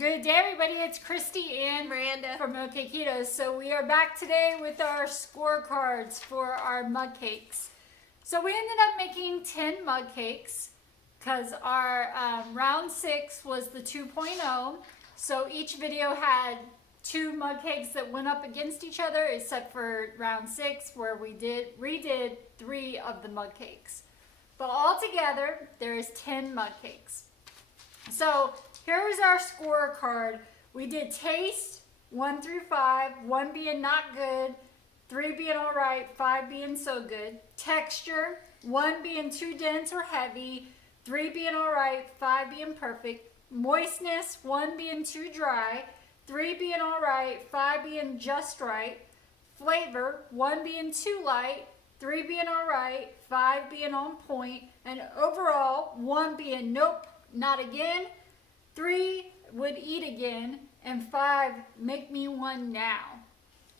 Good day, everybody. It's Kristy and Myranda from OKketOH. So we are back today with our scorecards for our mug cakes. So we ended up making 10 mug cakes because our round 6 was the 2.0. So each video had 2 mug cakes that went up against each other, except for round 6 where we redid 3 of the mug cakes. But altogether, there is 10 mug cakes. So here's our scorecard. We did taste 1 through 5, 1 being not good, 3 being all right, 5 being so good. Texture, 1 being too dense or heavy, 3 being all right, 5 being perfect. Moistness, 1 being too dry, 3 being all right, 5 being just right. Flavor, 1 being too light, 3 being all right, 5 being on point. And overall, 1 being nope, not again, 3 would eat again, and 5 make me one now.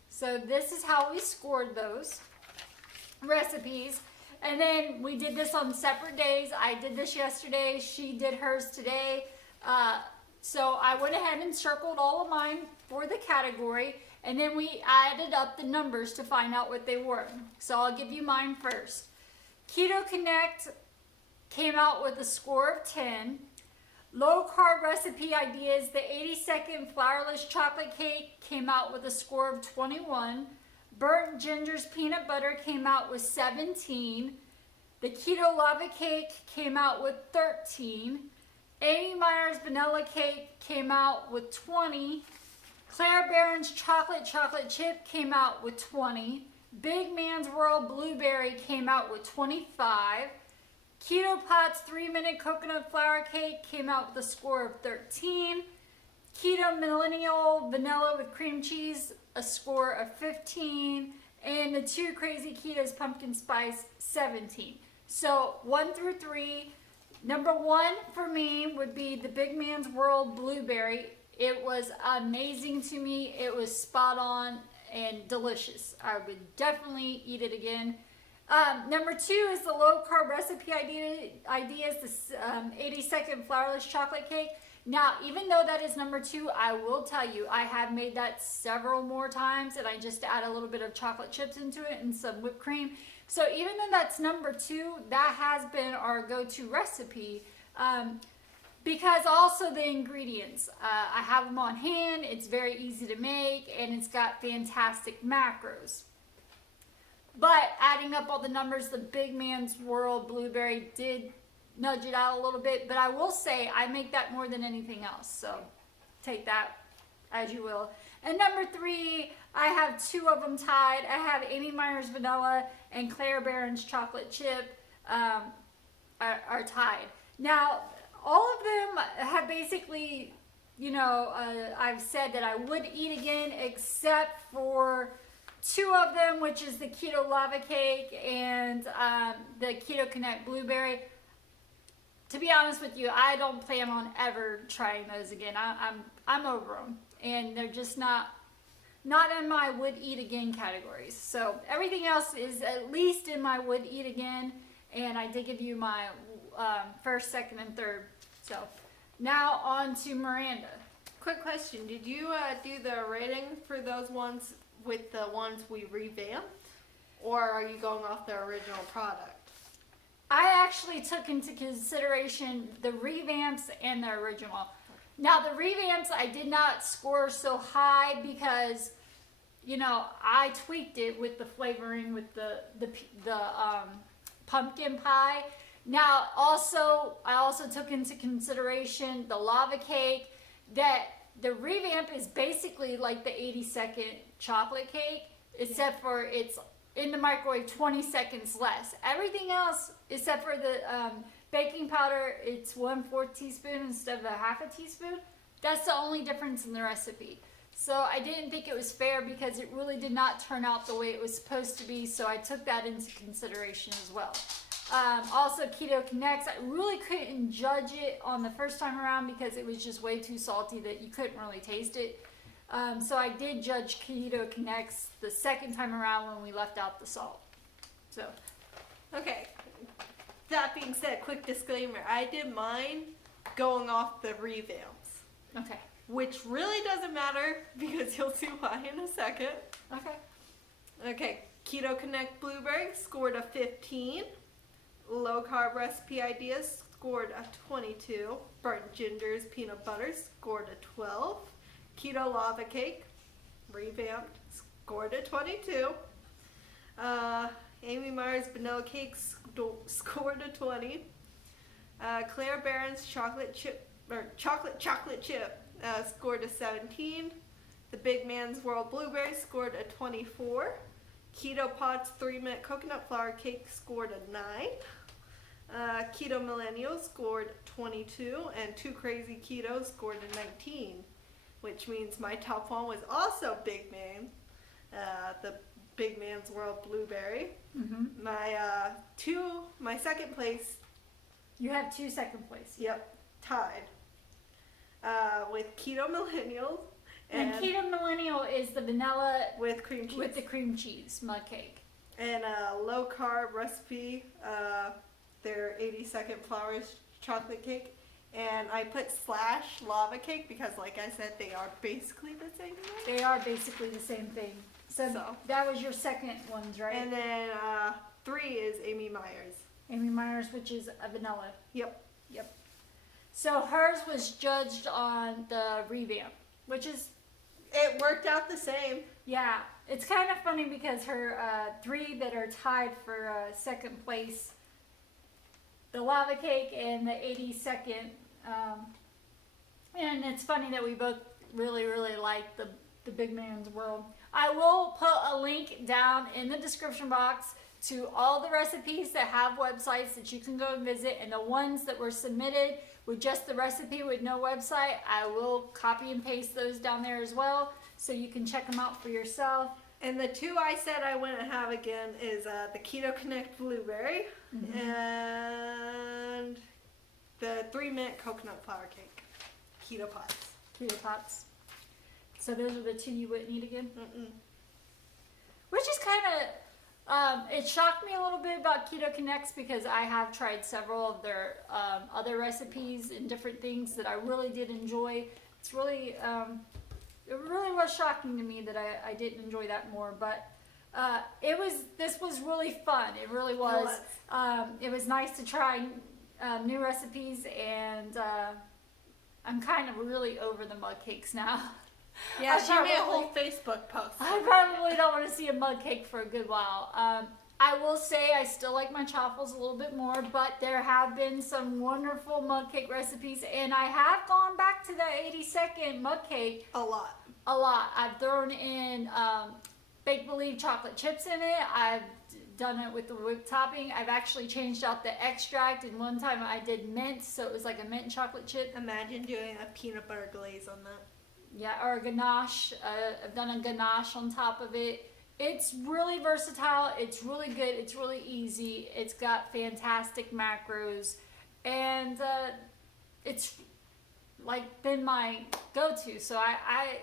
So this is how we scored those recipes. And then we did this on separate days. I did this yesterday. She did hers today. So I went ahead and circled all of mine for the category, and then we added up the numbers to find out what they were. So I'll give you mine first. Keto Connect came out with a score of 10. Low Carb Recipe Ideas, the 80-second flourless chocolate cake, came out with a score of 21. Burnt Ginger's Peanut Butter came out with 17. The Keto Lava Cake came out with 13. Amy Meyer's Vanilla Cake came out with 20. Claire Barron's Chocolate Chip came out with 20. Big Man's World Blueberry came out with 25. Keto Pot's 3-minute coconut flour cake came out with a score of 13. Keto Millennial Vanilla with cream cheese, a score of 15. And the 2 Crazy Ketos Pumpkin Spice, 17. So 1 through 3. Number 1 for me would be the Big Man's World Blueberry. It was amazing to me. It was spot on and delicious. I would definitely eat it again. Number 2 is the Low Carb Recipe Ideas, this 80-second flourless chocolate cake. Now, even though that is number 2, I will tell you, I have made that several more times, and I just add a little bit of chocolate chips into it and some whipped cream. So even though that's number 2, that has been our go-to recipe, because also the ingredients. I have them on hand, it's very easy to make, and it's got fantastic macros. But adding up all the numbers, the Big Man's World Blueberry did nudge it out a little bit. But I will say I make that more than anything else. So take that as you will. And number 3, I have 2 of them tied. I have Amy Meyer's Vanilla and Claire Barron's Chocolate Chip are tied. Now, all of them have basically, I've said that I would eat again except for 2 of them, which is the Keto Lava Cake and the Keto Connect Blueberry. To be honest with you, I don't plan on ever trying those again. I'm over them, and they're just not in my would eat again categories. So everything else is at least in my would eat again, and I did give you my first, second, and third. So now on to Myranda. Quick question, did you do the rating for those ones with the ones we revamped, or are you going off the original product? I actually took into consideration the revamps and the original. Now the revamps I did not score so high because, I tweaked it with the flavoring with the pumpkin pie. Now I also took into consideration the lava cake, that the revamp is basically like the 80-second chocolate cake, except for it's in the microwave 20 seconds less. Everything else, except for the baking powder, it's 1/4 teaspoon instead of a 1/2 teaspoon. That's the only difference in the recipe. So I didn't think it was fair because it really did not turn out the way it was supposed to be, so I took that into consideration as well. Also, Keto Connects, I really couldn't judge it on the first time around because it was just way too salty that you couldn't really taste it. So I did judge Keto Connects the second time around when we left out the salt. So, okay. That being said, quick disclaimer, I did mine going off the revamps. okay. which really doesn't matter because you'll see why in a second. Okay. Okay, Keto Connect Blueberry scored a 15. Low Carb Recipe Ideas scored a 22. Burnt Ginger's Peanut Butter scored a 12. Keto Lava Cake, revamped, scored a 22. Amy Meyer's Vanilla Cake scored a 20. Claire Barron's Chocolate Chip scored a 17. The Big Man's World Blueberry scored a 24. Keto Pot's 3-minute coconut flour cake scored a 9. Keto Millennial scored 22, and Too Crazy Keto scored a 19, which means my top one was also Big Man, the Big Man's World Blueberry. Mm-hmm. My second place. You have 2 second place. Yep, tied with Keto Millennial. And Keto Millennial is the vanilla with cream cheese. with the cream cheese mug cake. And Low Carb Recipe, their 80-second flowers chocolate cake. And I put / lava cake because, like I said, they are basically the same thing. They are basically the same thing. So that was your second ones, right? And then 3 is Amy Meyer's. Amy Meyer's, which is a vanilla. Yep. So hers was judged on the revamp, which is... It worked out the same. Yeah, it's kind of funny because her 3 that are tied for second place, the lava cake and the 82nd, and it's funny that we both really like the Big Man's World. I will put a link down in the description box to all the recipes that have websites that you can go and visit, and the ones that were submitted with just the recipe with no website, I will copy and paste those down there as well, so you can check them out for yourself. And the 2 I said I wouldn't have again is the Keto Connect Blueberry and the 3-minute coconut flour cake. Keto Pots. Keto Pots. So those are the 2 you wouldn't eat again? Mm-mm. Which is kind of... it shocked me a little bit about Keto Connects because I have tried several of their other recipes and different things that I really did enjoy. It's really, it really was shocking to me that I didn't enjoy that more, but this was really fun. It really was. It was nice to try new recipes, and I'm kind of really over the mug cakes now. Yeah, she made a whole Facebook post. I probably don't want to see a mug cake for a good while. I will say I still like my chaffles a little bit more, but there have been some wonderful mug cake recipes, and I have gone back to the 80-second mug cake A lot. I've thrown in Baked Believe chocolate chips in it. I've done it with the whipped topping. I've actually changed out the extract, and one time I did mint, so it was like a mint chocolate chip. Imagine doing a peanut butter glaze on that. Yeah, or a ganache. I've done a ganache on top of it. It's really versatile. It's really good. It's really easy. It's got fantastic macros, and it's like been my go-to. So I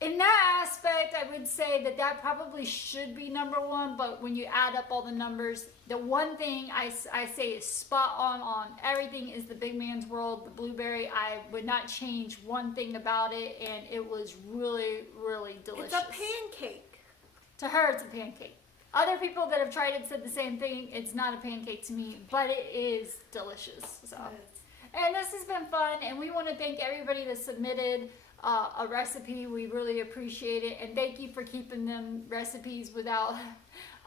in that aspect, I would say that probably should be number 1. But when you add up all the numbers, the one thing I say is spot on everything is the Big Man's World, the blueberry. I would not change one thing about it, and it was really delicious. It's a pancake. To her, it's a pancake. Other people that have tried it said the same thing. It's not a pancake to me, but it is delicious. So, and this has been fun, and we want to thank everybody that submitted a recipe. We really appreciate it, and thank you for keeping them recipes without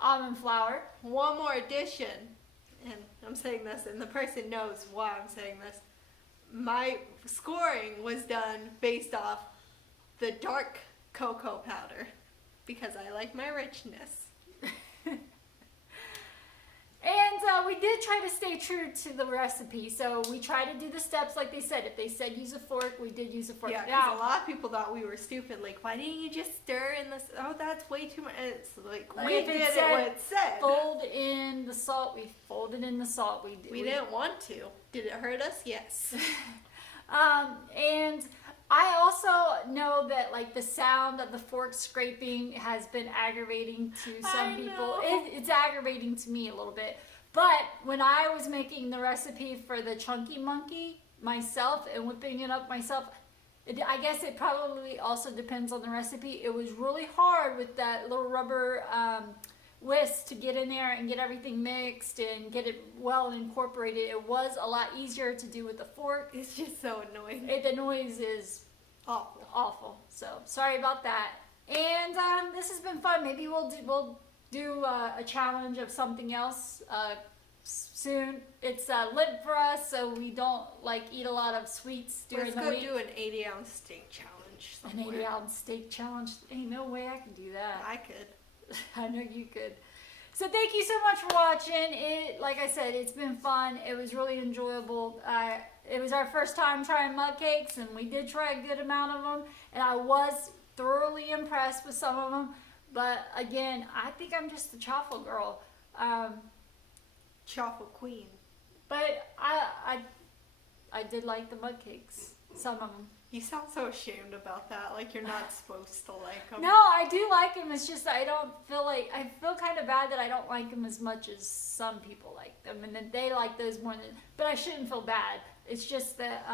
almond flour. One more addition, and I'm saying this, and the person knows why I'm saying this. My scoring was done based off the dark cocoa powder because I like my richness. And we did try to stay true to the recipe, so we tried to do the steps like they said. If they said use a fork, we did use a fork. Yeah, because a lot of people thought we were stupid. Like, why didn't you just stir in this? Oh, that's way too much. And it's like, we did it what it said. Fold in the salt. We folded in the salt. We didn't want to. Did it hurt us? Yes. And I also know that like the sound of the fork scraping has been aggravating to some people. It's aggravating to me a little bit. But when I was making the recipe for the Chunky Monkey myself and whipping it up myself, I guess it probably also depends on the recipe. It was really hard with that little rubber whisk to get in there and get everything mixed and get it well incorporated. It was a lot easier to do with a fork. It's just so annoying. The noise is awful. So sorry about that. And this has been fun. Maybe we'll do a challenge of something else soon. It's lit for us, so we don't eat a lot of sweets during the week. Let's go do an 80-ounce steak challenge somewhere. An 80-ounce steak challenge? Ain't no way I can do that. I could. I know you could. So thank you so much for watching. Like I said, it's been fun. It was really enjoyable. It was our first time trying mug cakes, and we did try a good amount of them, and I was thoroughly impressed with some of them. But again, I think I'm just the chaffle girl. Chaffle queen. But I did like the mug cakes. Some of them. You sound so ashamed about that, like you're not supposed to like them. No, I do like them. It's just I feel kind of bad that I don't like them as much as some people like them, and that they like those more than. But I shouldn't feel bad. It's just that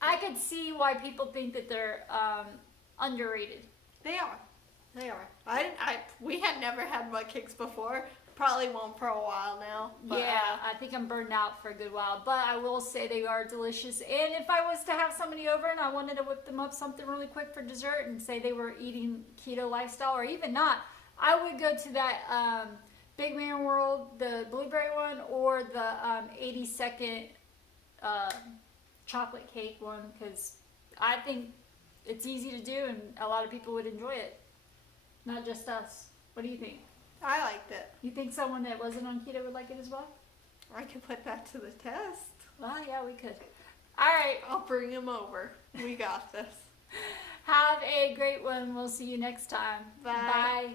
I could see why people think that they're underrated. They are. They are. We had never had mug cakes before. Probably won't for a while now. But, yeah, I think I'm burned out for a good while. But I will say they are delicious. And if I was to have somebody over and I wanted to whip them up something really quick for dessert and say they were eating keto lifestyle or even not, I would go to that Big Man World, the blueberry one, or the 80-second chocolate cake one, because I think it's easy to do and a lot of people would enjoy it. Not just us. What do you think? I liked it. You think someone that wasn't on keto would like it as well? I could put that to the test. Well, yeah, we could. All right. I'll bring him over. We got this. Have a great one. We'll see you next time. Bye. Bye.